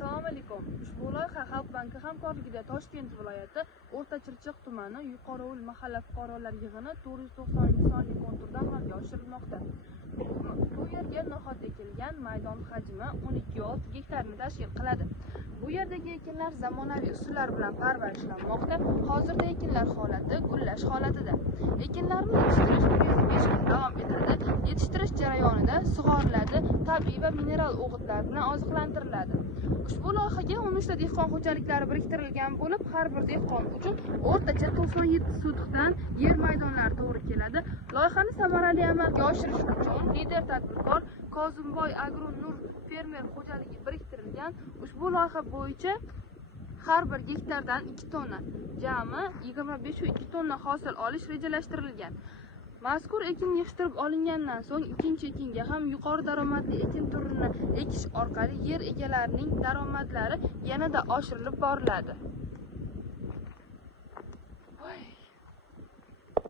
Assalomu alaykum. Ushbu loyiha Xalq banki hamkorligida Toshkent viloyati O'rta-Chirchiq tumani Yuqorovul mahalla fuqarolar yig'ini 490 sonli konturda amalga oshirilmoqda. Bu yerga no'xat ekilgan maydon hajmi 12,6 gektarni tashkil qiladi. Bu yerdagi ekinlar zamonaviy usullar bilan parvarishlanmoqda. Hozirda ekinlar holati gullash holatida. Ekinlarni yetishtirish 105 kun davom etadi. Yetishtirish jarayonida sug'oriladi, tabiiy va mineral o'g'itlar bilan oziqlantiriladi. Ushbu loyihaga 13 ta dehqon xo'jaliklari biriktirilgan bo'lib, har bir dehqon uchun o'rtacha 97 sotixdan yer maydonlari to'g'ri keladi. Loyihani samarali amalga oshirish uchun lider tadbirkor Kozimboy Agronur fermer xo'jaligi biriktirilgan. Ushbu loyiha bo'yicha har bir gektardan 2 tonna, jami 25,2 tonna hosil olish rejalashtirilgan. Mazkur ekin yig'ishtirib olingandan so'ng ikkinchi ekinga ham yuqori daromadli ekin turini ekish orqali yer egalarining daromadlari yanada oshirilib boriladi.